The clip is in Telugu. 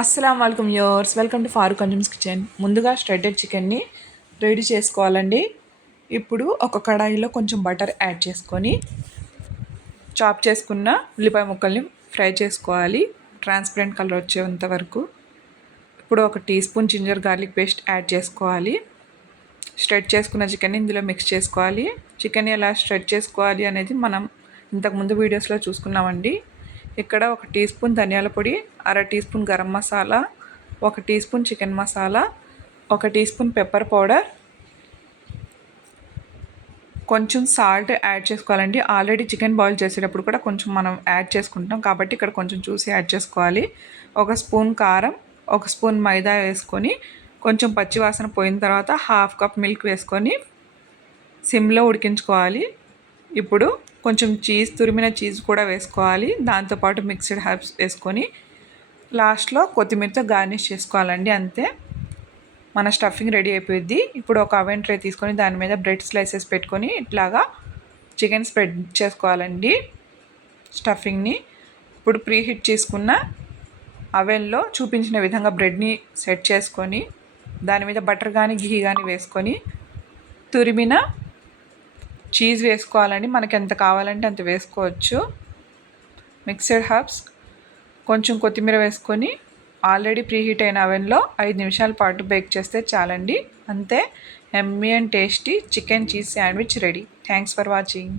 అస్సలం వాలేకుమ్ yours welcome to Farooq Anjum's kitchen. ముందుగా స్ట్రెడెడ్ చికెన్ని రెడీ చేసుకోవాలండి. ఇప్పుడు ఒక కడాయిలో కొంచెం బటర్ యాడ్ చేసుకొని చాప్ చేసుకున్న ఉల్లిపాయ ముక్కల్ని ఫ్రై చేసుకోవాలి ట్రాన్స్పరెంట్ కలర్ వచ్చేంత వరకు. ఇప్పుడు ఒక teaspoon ginger garlic paste add చేసుకోవాలి. స్ట్రెడ్ చేసుకున్న చికెన్ని ఇందులో మిక్స్ చేసుకోవాలి. చికెన్ ఎలా స్ట్రెడ్ చేసుకోవాలి అనేది మనం ఇంతకుముందు వీడియోస్లో చూసుకున్నామండి. ఇక్కడ ఒక టీ స్పూన్ ధనియాల పొడి, అర టీ స్పూన్ గరం మసాలా, ఒక టీ స్పూన్ చికెన్ మసాలా, ఒక టీ స్పూన్ పెప్పర్ పౌడర్, కొంచెం సాల్ట్ యాడ్ చేసుకోవాలండి. ఆల్రెడీ చికెన్ బాయిల్ చేసేటప్పుడు కూడా కొంచెం మనం యాడ్ చేసుకుంటాం కాబట్టి ఇక్కడ కొంచెం చూసి యాడ్ చేసుకోవాలి. ఒక స్పూన్ కారం, ఒక స్పూన్ మైదా వేసుకొని కొంచెం పచ్చివాసన పోయిన తర్వాత హాఫ్ కప్ మిల్క్ వేసుకొని సిమ్లో ఉడికించుకోవాలి. ఇప్పుడు కొంచెం తురిమిన చీజ్ కూడా వేసుకోవాలి. దాంతోపాటు మిక్స్డ్ హర్బ్స్ వేసుకొని లాస్ట్లో కొత్తిమీరతో గార్నిష్ చేసుకోవాలండి. అంతే, మన స్టఫింగ్ రెడీ అయిపోయింది. ఇప్పుడు ఒక అవెన్ ట్రే తీసుకొని దాని మీద బ్రెడ్ స్లైసెస్ పెట్టుకొని ఇట్లాగా చికెన్ స్ప్రెడ్ చేసుకోవాలండి స్టఫింగ్ని. ఇప్పుడు ప్రీహీట్ చేసుకున్న అవెన్లో చూపించిన విధంగా బ్రెడ్ని సెట్ చేసుకొని దాని మీద బటర్ కానీ ఘీ కానీ వేసుకొని తురిమిన చీజ్ వేసుకోవాలండి. మనకి ఎంత కావాలంటే అంత వేసుకోవచ్చు. మిక్స్డ్ హర్బ్స్, కొంచెం కొత్తిమీర వేసుకొని ఆల్రెడీ ప్రీహీట్ అయిన అవెన్లో 5 నిమిషాల పాటు బేక్ చేస్తే చాలండి. అంతే, యమ్మీ and tasty chicken cheese sandwich ready. Thanks for watching.